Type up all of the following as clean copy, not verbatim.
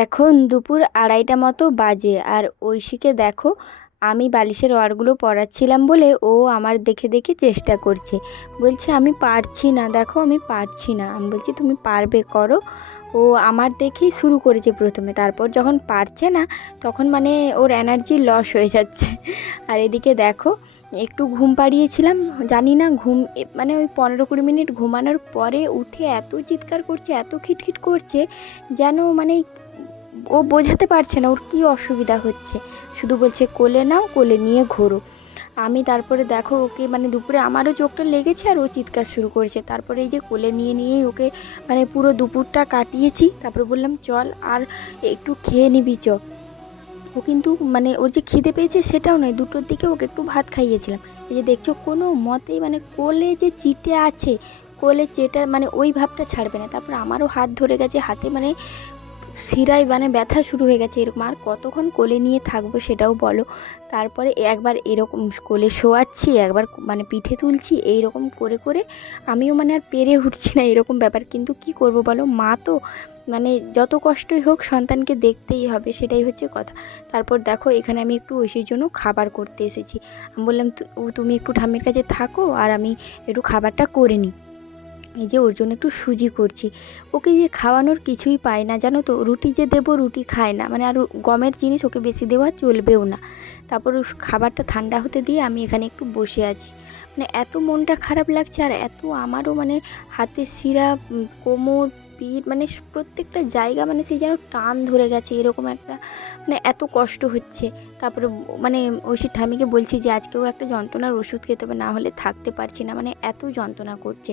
এখন দুপুর 2:30টা মতো বাজে, আর ঐশীকে দেখো আমি বালিশের ওয়ারগুলো পরাচ্ছিলাম বলে ও আমার দেখে দেখে চেষ্টা করছে, বলছে আমি পারছি না, দেখো আমি পারছি না। আমি বলছি তুমি পারবে, করো। ও আমার দেখেই শুরু করেছে প্রথমে, তারপর যখন পারছে না তখন মানে ওর এনার্জি লস হয়ে যাচ্ছে। আর এদিকে দেখো একটু ঘুম পাড়িয়েছিলাম, জানি না ঘুম মানে ওই 15-20 মিনিট ঘুমানোর পরে উঠে এত চিৎকার করছে, এত খিটখিট করছে, যেন মানে ও বোঝাতে পারছে না ওর কী অসুবিধা হচ্ছে, শুধু বলছে কোলে নাও, কোলে নিয়ে ঘোরো। আমি তারপরে দেখো ওকে মানে দুপুরে আমারও চোখটা লেগেছে আর ও চিৎকার শুরু করেছে, তারপরে এই যে কোলে নিয়ে নিয়েই ওকে মানে পুরো দুপুরটা কাটিয়েছি। তারপরে বললাম চল আর একটু খেয়ে নিবি চ। ও কিন্তু মানে ওর যে খিদে পেয়েছে সেটাও নয়, 2টোর দিকে ওকে একটু ভাত খাইয়েছিলাম। এই যে দেখছো কোনো মতেই মানে কোলে যে চিটে আছে, কোলে চেটা মানে ওই ভাবটা ছাড়বে না। তারপর আমারও হাত ধরে গেছে, হাতে মানে শিরায় মানে ব্যথা শুরু হয়ে গেছে এরকম, আর কতক্ষণ কোলে নিয়ে থাকবো সেটাও বলো। তারপরে একবার এরকম কোলে শোয়াচ্ছি, একবার মানে পিঠে তুলছি, এই রকম করে করে আমিও মানে আর পেরে উঠছি না এরকম ব্যাপার। কিন্তু কি করব বলো, মা তো মানে যত কষ্টই হোক সন্তানকে দেখতেই হবে, সেটাই হচ্ছে কথা। তারপর দেখো এখানে আমি একটু ঐশীর জন্য খাবার করতে এসেছি। আমি বললাম তুমি একটু ঠাম্মির কাছে থাকো আর আমি একটু খাবারটা করে নিই। এই যে ওর জন্য একটু সুজি করছি। ওকে যে খাওয়ানোর কিছুই পায় না জানো তো, রুটি যে দেবো রুটি খায় না, মানে আর গমের জিনিস ওকে বেশি দেওয়া চলবেও না। তারপর খাবারটা ঠান্ডা হতে দিয়ে আমি এখানে একটু বসে আছি, মানে এত মনটা খারাপ লাগছে, আর এত আমারও মানে হাতের শিরা, কোমর, পিঠ মানে প্রত্যেকটা জায়গা মানে সেই যেন টান ধরে গেছে এরকম একটা, মানে এত কষ্ট হচ্ছে। তারপরে মানে ঐশীর ঠাম্মিকে বলছি যে আজকেও একটা যন্ত্রণার ওষুধ খেতে হবে, না হলে থাকতে পারছি না, মানে এত যন্ত্রণা করছে।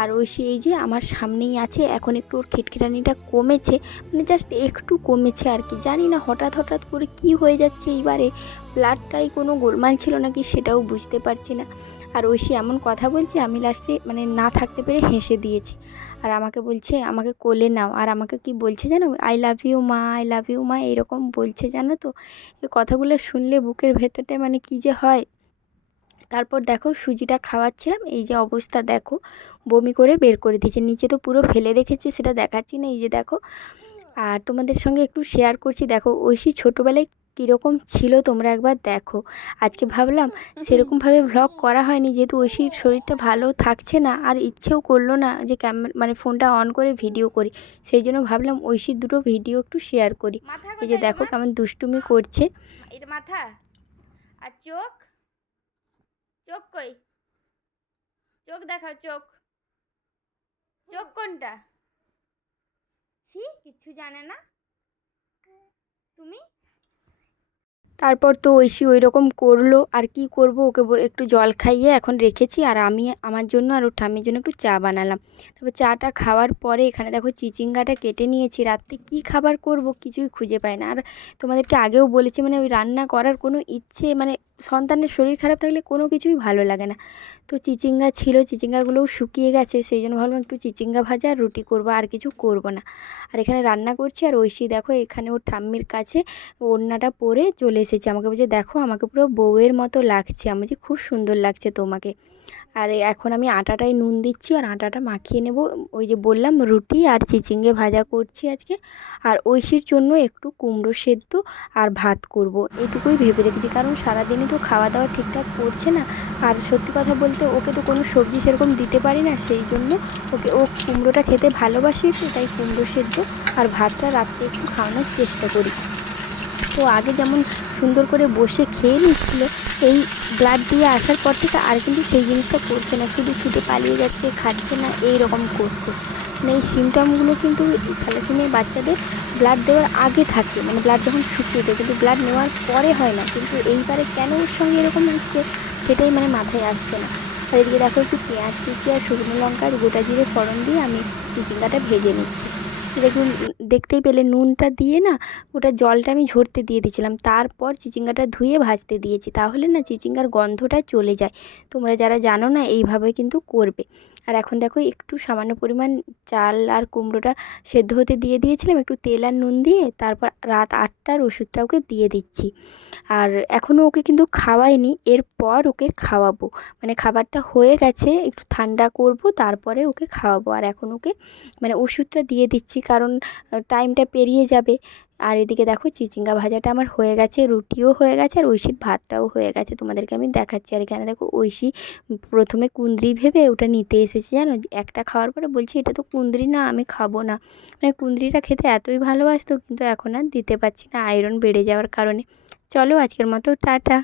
আর ঐশী এই যে আমার সামনেই আছে, এখন একটু ওর খিটখিটানিটা কমেছে, মানে জাস্ট একটু কমেছে আর কি। জানি না হঠাৎ হঠাৎ করে কি হয়ে যাচ্ছে এইবারে, ব্লাডটাই কোনো গোলমাল ছিল নাকি সেটাও বুঝতে পারছি না। আর ঐশী এমন কথা বলছে, আমি লাস্টে মানে না থাকতে পেরে হেসে দিয়েছি। আর আমাকে বলছে আমাকে কোলে নাও, আর আমাকে কি বলছে জানো, আই লাভ ইউ মা, আই লাভ ইউ মা, এরকম বলছে জানো তো। এই কথাগুলো শুনলে বুকের ভেতরটা মানে কী যে হয়। তারপর দেখো সুজিটা খাওয়াচ্ছিলাম, এই যে অবস্থা দেখো, বমি করে বের করে দিয়েছে, নিচে তো পুরো ফেলে রেখেছে, সেটা দেখাচ্ছি না, এই যে দেখো। আর তোমাদের সঙ্গে একটু শেয়ার করছি, দেখো ঐশী ছোটোবেলায় কীরকম ছিল তোমরা একবার দেখো। আজকে ভাবলাম সেরকমভাবে ভ্লগ করা হয়নি, যেহেতু ঐশীর শরীরটা ভালো থাকছে না, আর ইচ্ছেও করলো না যে মানে ফোনটা অন করে ভিডিও করি, সেই জন্য ভাবলাম ঐশীর দুটো ভিডিও একটু শেয়ার করি। এই যে দেখো কেমন দুষ্টুমি করছে। এটা মাথা আর চোখ, চোখ কই, চোখ দেখাও, চোখ, চোখ কোনটা, ছি কিচ্ছু জানে না তুমি। তারপর তো ঐশী ওই রকম করলো, আর কি করব, ওকে একটু জল খাইয়ে এখন রেখেছি, আর আমি আমার জন্য আর ওর ঠাম্মির জন্য একটু চা বানালাম। তারপর চাটা খাওয়ার পরে এখানে দেখো চিচিঙ্গাটা কেটে নিয়েছি, রাত্রে কি খাবার করব কিছুই খুঁজে পাই না। আর তোমাদেরকে আগেও বলেছি মানে ওই রান্না করার কোনো ইচ্ছে মানে সন্তানের শরীর খারাপ থাকলে কোনো কিছুই ভালো লাগে না। তো চিচিঙ্গা ছিল, চিচিঙ্গাগুলোও শুকিয়ে গেছে, সেই জন্য ভাবলাম একটু চিচিঙ্গা ভাজা আর রুটি করব, আর কিছু করব না। আর এখানে রান্না করছি, আর ঐশী দেখো এখানে ওর ঠাম্মির কাছে ওড়নাটা পরে চলে এসেছে, আমাকে বলছে দেখো আমাকে পুরো বউয়ের মতো লাগছে। আমি বলছি খুব সুন্দর লাগছে তোমাকে। আর এখন আমি আটাটায় নুন দিচ্ছি আর আটাটা মাখিয়ে নেব। ওই যে বললাম রুটি আর চিচিঙ্গে ভাজা করছি আজকে, আর ঐশীর জন্য একটু কুমড়ো সেদ্ধ আর ভাত করব, এইটুকুই ভেবে রেখেছি, কারণ সারাদিনই তো খাওয়া দাওয়া ঠিকঠাক করছে না। আর সত্যি কথা বলতে ওকে তো কোনো সবজি সেরকম দিতে পারি না, সেই জন্য ও কুমড়োটা খেতে ভালোবাসে একটু, তাই কুমড়ো সেদ্ধ আর ভাতটা রাত্রে একটু খাওয়ানোর চেষ্টা করি। তো আগে যেমন সুন্দর করে বসে খেয়ে নিচ্ছিল, এই ব্লাড দিয়ে আসার পর থেকে আর কিন্তু সেই জিনিসটা করছে না, শুধু ছুটে পালিয়ে যাচ্ছে, খাচ্ছে না, এই রকম করছে। মানে এই সিমটমগুলো কিন্তু থ্যালাসেমিয়া বাচ্চাদের ব্লাড দেওয়ার আগে থাকে, মানে ব্লাড যখন শুকিয়ে যায়, কিন্তু ব্লাড নেওয়ার পরে হয় না। কিন্তু এইবারে কেন ওর সঙ্গে এরকম হচ্ছে সেটাই মানে মাথায় আসছে না। আর এদিকে দেখো একটু পেঁয়াজ কুচি আর শুকনো লঙ্কা আর গোটা জিরে ফোড়ন দিয়ে আমি চিচিঙ্গাটা ভেজে নিচ্ছি। দেখুন দেখতেই পেলে নুনটা দিয়ে না ওটা জলটা আমি ঝরতে দিয়ে দিয়েছিলাম, তারপর চিচিঙ্গাটা ধুয়ে ভাজতে দিয়েছি, তাহলে না চিচিঙ্গার গন্ধটা চলে যায়। তোমরা যারা জানো না এইভাবে কিন্তু করবে। আর এখন দেখো একটু সামান্য পরিমাণ চাল আর কুমড়োটা সেদ্ধ হতে দিয়ে দিয়েছিলাম একটু তেল আর নুন দিয়ে, তারপর রাত 8টার ওষুধটা ওকে দিয়ে দিচ্ছি। আর এখনও ওকে কিন্তু খাওয়াইনি, এরপর ওকে খাওয়াবো, মানে খাবারটা হয়ে গেছে, একটু ঠান্ডা করব তারপরে ওকে খাওয়াবো। আর এখন ওকে মানে ওষুধটা দিয়ে দিচ্ছি, কারণ টাইমটা পেরিয়ে যাবে। আর এদিকে দেখো চিচিঙ্গা ভাজাটা আমার হয়ে গেছে, রুটিও হয়ে গেছে, আর ঐশীর ভাতটাও হয়ে গেছে, তোমাদেরকে আমি দেখাচ্ছি। আর এখানে দেখো ঐশী প্রথমে কুঁদরি ভেবে ওটা নিতে এসেছে, জানো, একটা খাওয়ার পরে বলছি এটা তো কুঁদরি না, আমি খাবো না। মানে কুঁদরিটা খেতে এতই ভালোবাসতো, কিন্তু এখন আর দিতে পারছি না আয়রন বেড়ে যাওয়ার কারণে। চলো আজকের মতো টাটা।